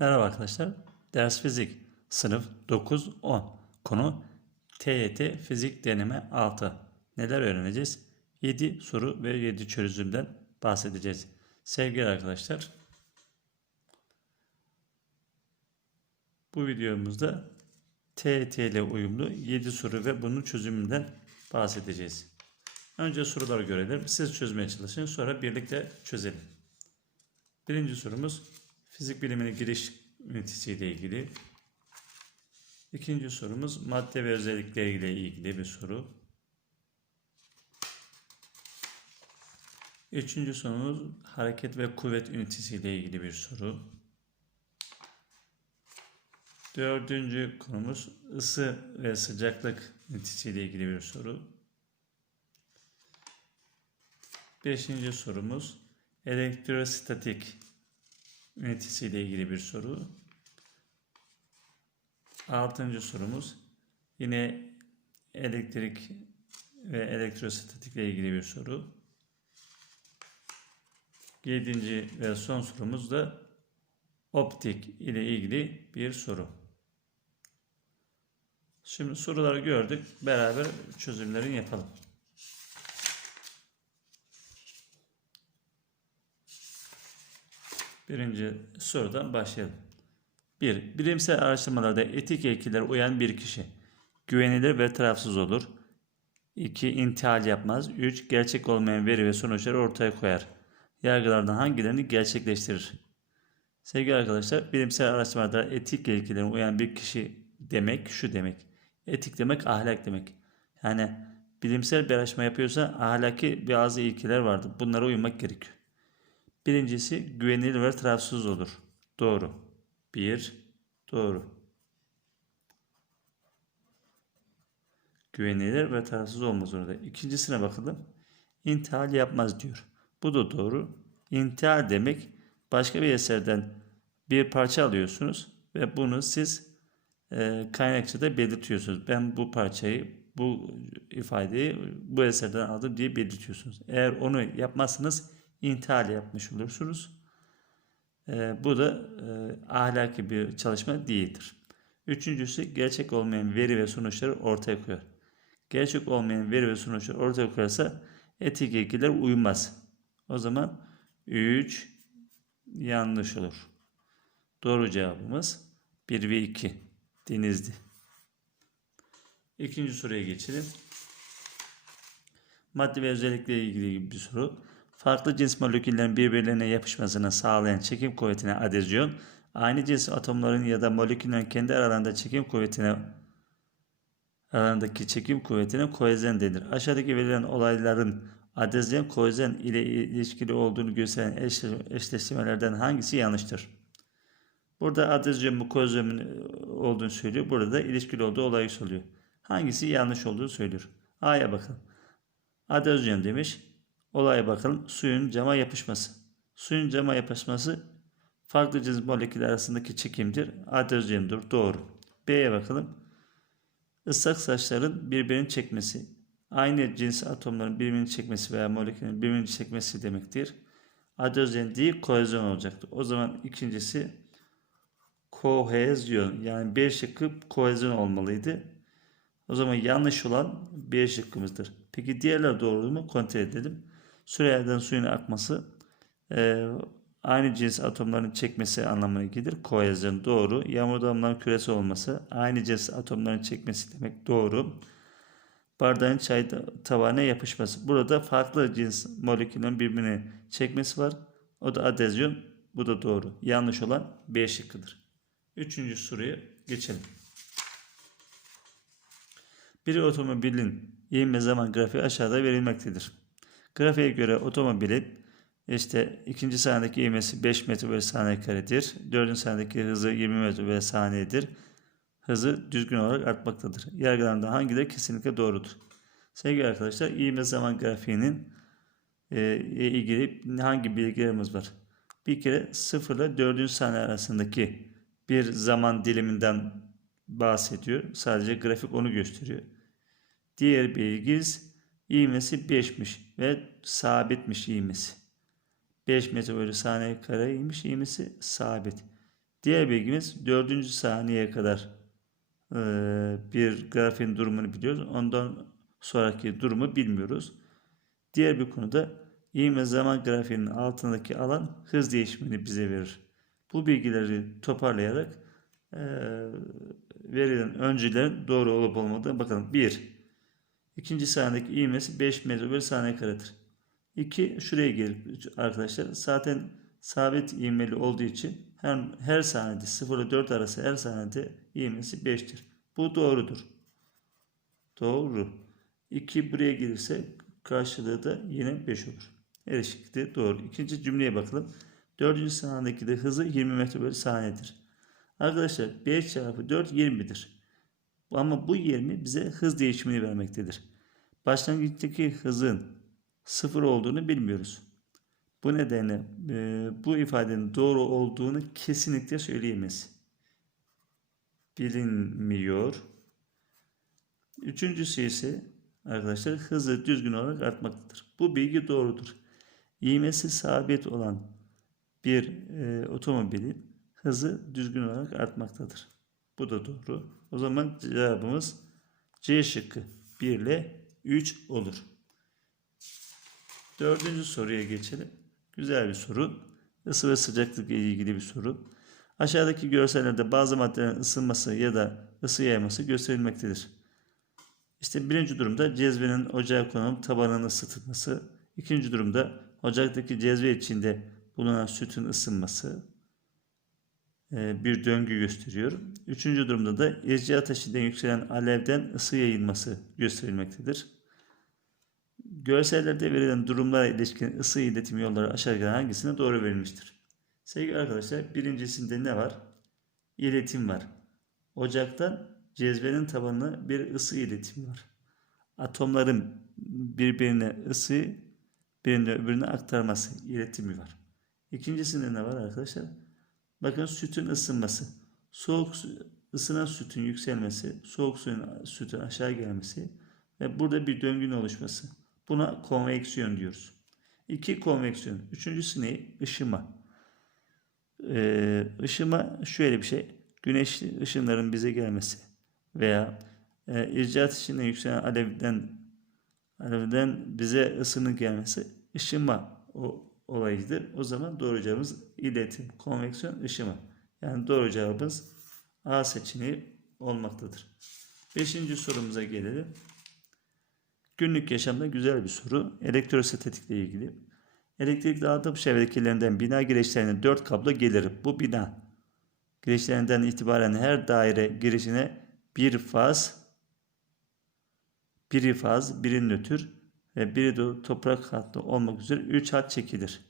Merhaba arkadaşlar. Ders fizik sınıf 9-10 konu TYT fizik deneme 6. Neler öğreneceğiz? 7 soru ve 7 çözümden bahsedeceğiz. Sevgili arkadaşlar bu videomuzda TYT ile uyumlu 7 soru ve bunun çözümünden bahsedeceğiz. Önce soruları görelim. Siz çözmeye çalışın. Sonra birlikte çözelim. Birinci sorumuz fizik biliminin giriş ünitesiyle ilgili. İkinci sorumuz madde ve özellikleriyle ilgili bir soru. Üçüncü sorumuz hareket ve kuvvet ünitesiyle ilgili bir soru. Dördüncü konumuz ısı ve sıcaklık ünitesiyle ilgili bir soru. Beşinci sorumuz elektrostatik ünitesiyle ilgili bir soru. Altıncı sorumuz yine elektrik ve elektrostatik ile ilgili bir soru. Yedinci ve son sorumuz da optik ile ilgili bir soru. Şimdi soruları gördük. Beraber çözümlerini yapalım. Birinci sorudan başlayalım. 1. Bilimsel araştırmalarda etik ilkelere uyan bir kişi güvenilir ve tarafsız olur. 2. İntihal yapmaz. 3. Gerçek olmayan veri ve sonuçları ortaya koyar. Yargılardan hangilerini gerçekleştirir? Sevgili arkadaşlar, bilimsel araştırmalarda etik ilkelere uyan bir kişi demek şu demek. Etik demek ahlak demek. Yani bilimsel bir araştırma yapıyorsa ahlaki bazı ilkeler vardır. Bunlara uymak gerekiyor. Birincisi güvenilir ve tarafsız olur. Doğru. Bir. Doğru. Güvenilir ve tarafsız olmaz orada. İkincisine bakalım. İntihal yapmaz diyor. Bu da doğru. İntihal demek başka bir eserden bir parça alıyorsunuz ve bunu siz e, kaynakçada belirtiyorsunuz. Ben bu parçayı, bu ifadeyi bu eserden aldım diye belirtiyorsunuz. Eğer onu yapmazsanız intihal yapmış olursunuz. E, bu da e, ahlaki bir çalışma değildir. Üçüncüsü gerçek olmayan veri ve sonuçları ortaya koyar. Gerçek olmayan veri ve sonuçları ortaya koyarsa etik ilkeler uymaz. O zaman 3 yanlış olur. Doğru cevabımız 1 ve 2 denizdi. İkinci soruya geçelim. Madde ve özellikle ilgili bir soru. Farklı cins moleküllerin birbirlerine yapışmasını sağlayan çekim kuvvetine adezyon, aynı cins atomların ya da moleküllerin kendi aralarında çekim kuvvetine aralarındaki çekim kuvvetine kohezyon denir. Aşağıdaki verilen olayların adezyon kohezyon ile ilişkili olduğunu gösteren eşleştirmelerden hangisi yanlıştır? Burada adezyon bu kohezyon olduğunu söylüyor. Burada da ilişkili olduğu olayı söylüyor. Hangisi yanlış olduğunu söylüyor. A'ya bakalım. Adezyon demiş. Olaya bakalım. Suyun cama yapışması. Suyun cama yapışması farklı cins moleküller arasındaki çekimdir. Adezyondur. Doğru. B'ye bakalım. Islak saçların birbirini çekmesi. Aynı cins atomların birbirini çekmesi veya moleküllerin birbirini çekmesi demektir. Adezyon değil kohezyon olacaktı. O zaman ikincisi kohezyon yani B şıkkı kohezyon olmalıydı. O zaman yanlış olan B şıkkımızdır. Peki diğerler doğru mu? Kontrol edelim. Süreyyadan suyun akması e, aynı cins atomların çekmesi anlamına gelir. Kohezyon doğru. Yağmur damlaların küresi olması aynı cins atomların çekmesi demek doğru. Bardağın çay tabağına yapışması. Burada farklı cins moleküllerin birbirine çekmesi var. O da adezyon. Bu da doğru. Yanlış olan B şıkkıdır. Üçüncü soruya geçelim. Bir otomobilin ivme zaman grafiği aşağıda verilmektedir. Grafiğe göre otomobilin işte ikinci saniyedeki ivmesi 5 metre bölü saniye karedir. Dördüncü saniyedeki hızı 20 metre bölü saniyedir. Hızı düzgün olarak artmaktadır. Yargılarında hangileri kesinlikle doğrudur? Sevgili arkadaşlar ivme zaman grafiğinin e, ilgili hangi bilgilerimiz var? Bir kere 0 ile 4. saniye arasındaki bir zaman diliminden bahsediyor. Sadece grafik onu gösteriyor. Diğer bilgimiz ivmesi 5'miş ve sabitmiş ivmesi. 5 metre bölü saniye kareymiş ivmesi sabit. Diğer bilgimiz 4. saniyeye kadar e, bir grafiğin durumunu biliyoruz. Ondan sonraki durumu bilmiyoruz. Diğer bir konuda ivme zaman grafiğinin altındaki alan hız değişimini bize verir. Bu bilgileri toparlayarak e, verilen öncülerin doğru olup olmadığına bakalım. 1. İkinci sahnedeki ivmesi 5 metre bölü saniye karedir. 2. Şuraya gelip arkadaşlar zaten sabit ivmeli olduğu için her, her saniyede 0 ile 4 arası her saniyede ivmesi 5'tir. Bu doğrudur. Doğru. 2 buraya gelirse karşılığı da yine 5 olur. Her şekilde doğru. İkinci cümleye bakalım. Dördüncü saniyedeki de hızı 20 metre bölü saniyedir. Arkadaşlar 5 çarpı 4 20'dir. Ama bu 20 bize hız değişimini vermektedir. Başlangıçtaki hızın sıfır olduğunu bilmiyoruz. Bu nedenle e, bu ifadenin doğru olduğunu kesinlikle söyleyemeyiz. Bilinmiyor. Üçüncüsü ise arkadaşlar hızı düzgün olarak artmaktadır. Bu bilgi doğrudur. İğmesi sabit olan bir e, otomobilin hızı düzgün olarak artmaktadır. Bu da doğru. O zaman cevabımız C şıkkı 1 ile 3 olur. Dördüncü soruya geçelim. Güzel bir soru. Isı ve sıcaklık ile ilgili bir soru. Aşağıdaki görsellerde bazı maddelerin ısınması ya da ısı yayması gösterilmektedir. İşte birinci durumda cezvenin ocağa konup tabanının ısıtılması. İkinci durumda ocaktaki cezve içinde bulunan sütün ısınması bir döngü gösteriyor. Üçüncü durumda da izci ateşinden yükselen alevden ısı yayılması gösterilmektedir. Görsellerde verilen durumlara ilişkin ısı iletim yolları aşağıdaki hangisine doğru verilmiştir? Sevgili arkadaşlar birincisinde ne var? İletim var. Ocaktan cezvenin tabanına bir ısı iletimi var. Atomların birbirine ısı birine öbürüne aktarması iletimi var. İkincisinde ne var arkadaşlar? Bakın sütün ısınması. Soğuk ısınan sütün yükselmesi, soğuk suyun sütün aşağı gelmesi ve burada bir döngünün oluşması. Buna konveksiyon diyoruz. İki konveksiyon. Üçüncüsü ne? Işıma. Ee, ışıma şöyle bir şey. Güneş ışınların bize gelmesi veya e, ircat içinde yükselen alevden alevden bize ısının gelmesi ışıma o olayıdır. O zaman doğru cevabımız iletim, konveksiyon, ışıma. Yani doğru cevabımız A seçeneği olmaktadır. Beşinci sorumuza gelelim. Günlük yaşamda güzel bir soru. Elektrostatikle ilgili. Elektrik dağıtım şebekelerinden bina girişlerine 4 kablo gelir. Bu bina girişlerinden itibaren her daire girişine bir faz, biri faz, biri nötr ve biri de toprak hatlı olmak üzere 3 hat çekilir.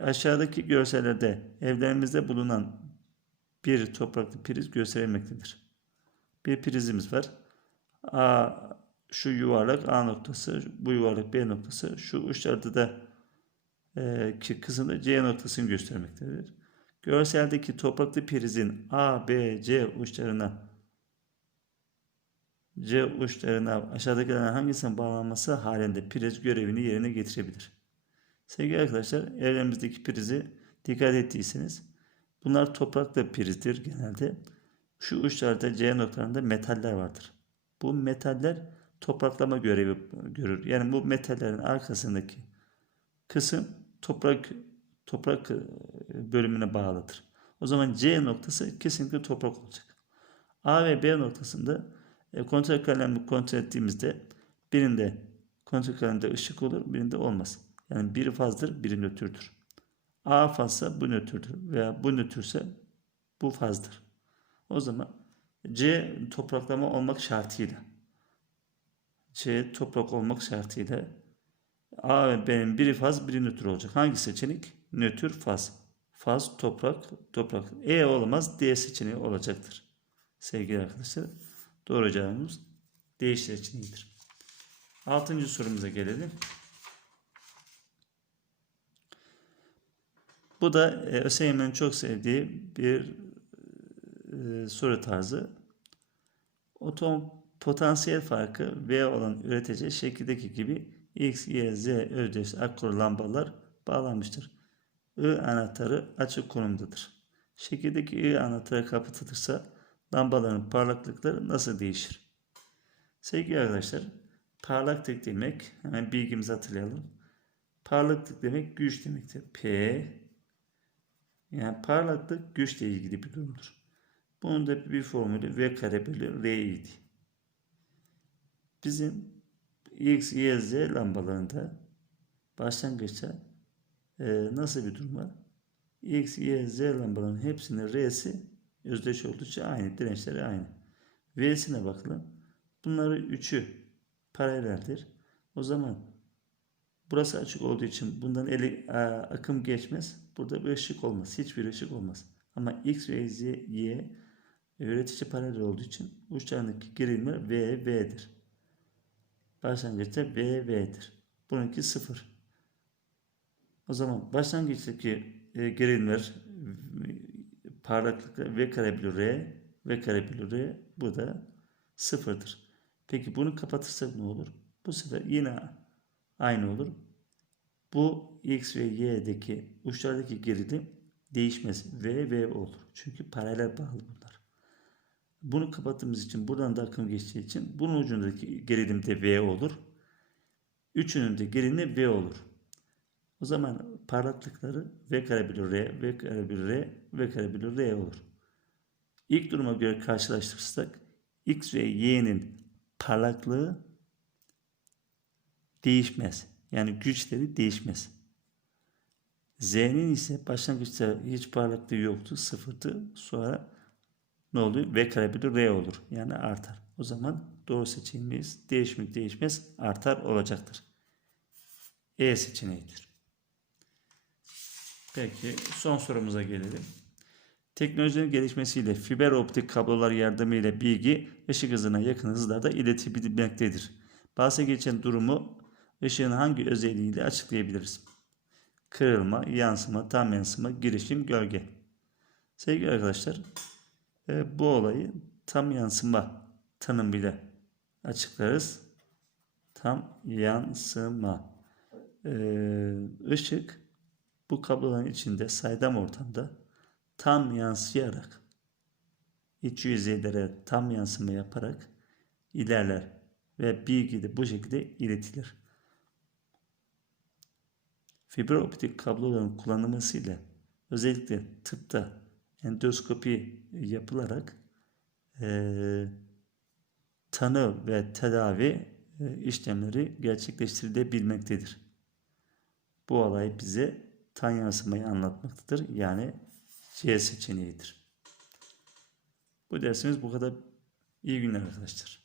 Aşağıdaki görsellerde evlerimizde bulunan bir topraklı priz gösterilmektedir. Bir prizimiz var. A şu yuvarlak A noktası, bu yuvarlak B noktası, şu uçlarda da e, ki kısımda C noktasını göstermektedir. Görseldeki topraklı prizin A, B, C uçlarına C uçlarına aşağıdakilerden hangisinin bağlanması halinde priz görevini yerine getirebilir. Sevgili arkadaşlar evlerimizdeki prizi dikkat ettiyseniz bunlar topraklı prizdir genelde. Şu uçlarda C noktalarında metaller vardır. Bu metaller topraklama görevi görür. Yani bu metallerin arkasındaki kısım toprak toprak bölümüne bağlıdır. O zaman C noktası kesinlikle toprak olacak. A ve B noktasında e, kontrol kalemini kontrol ettiğimizde birinde kontrol kalemde ışık olur, birinde olmaz. Yani biri fazdır, biri nötrdür. A fazsa bu nötrdür veya bu nötrse bu fazdır. O zaman C topraklama olmak şartıyla C toprak olmak şartıyla A ve B'nin biri faz, biri nötr olacak. Hangi seçenek? Nötr faz. Faz, toprak, toprak. E olamaz, D seçeneği olacaktır. Sevgili arkadaşlar, doğru cevabımız D seçeneğidir. Altıncı sorumuza gelelim. Bu da e, çok sevdiği bir e, soru tarzı. Otom potansiyel farkı V olan üretici şekildeki gibi X, Y, Z özdeş akkor lambalar bağlanmıştır. I anahtarı açık konumdadır. Şekildeki I anahtarı kapatılırsa lambaların parlaklıkları nasıl değişir? Sevgili arkadaşlar, parlaklık demek, hemen bilgimizi hatırlayalım. Parlaklık demek güç demektir. P, yani parlaklık güçle ilgili bir durumdur. Bunun da bir formülü V kare bölü R idi. Bizim X, Y, Z lambalarında başlangıçta e, nasıl bir durum var? X, Y, Z lambaların hepsinin R'si özdeş olduğu için aynı. Dirençleri aynı. V'sine bakalım. Bunları üçü paraleldir. O zaman burası açık olduğu için bundan eli, a, akım geçmez. Burada bir ışık olmaz. Hiçbir ışık olmaz. Ama X ve Z, Y üretici paralel olduğu için uçlarındaki gerilimler V, V'dir. Başlangıçta V, V'dir. Bununki sıfır. O zaman başlangıçtaki e, gerilimler parlaklıkla V kare bölü R, V kare bölü R bu da sıfırdır. Peki bunu kapatırsak ne olur? Bu sefer yine aynı olur. Bu X ve Y'deki uçlardaki gerilim değişmez. V, V olur. Çünkü paralel bağlı bunlar. Bunu kapattığımız için buradan da akım geçtiği için bunun ucundaki gerilim de V olur. Üçünün de gerilimi V olur. O zaman parlaklıkları V kare bölü R, V kare bölü R, V kare bölü R olur. İlk duruma göre karşılaştırırsak X ve Y'nin parlaklığı değişmez. Yani güçleri değişmez. Z'nin ise başlangıçta hiç parlaklığı yoktu, sıfırdı. Sonra ne oluyor? V kare bölü R olur. Yani artar. O zaman doğru seçeneğimiz değişmek değişmez artar olacaktır. E seçeneğidir. Peki son sorumuza gelelim. Teknolojinin gelişmesiyle fiber optik kablolar yardımıyla bilgi ışık hızına yakın hızlarda iletebilmektedir. Bahse geçen durumu ışığın hangi özelliğiyle açıklayabiliriz? Kırılma, yansıma, tam yansıma, girişim, gölge. Sevgili arkadaşlar, e, bu olayı tam yansıma tanımıyla açıklarız. Tam yansıma. Işık e, bu kabloların içinde saydam ortamda tam yansıyarak iç yüzeylere tam yansıma yaparak ilerler ve bilgi de bu şekilde iletilir. Fiber optik kabloların kullanılmasıyla özellikle tıpta endoskopi yapılarak e, tanı ve tedavi e, işlemleri gerçekleştirilebilmektedir. Bu olay bize tan yansımayı anlatmaktadır. Yani C seçeneğidir. Bu dersimiz bu kadar. İyi günler arkadaşlar.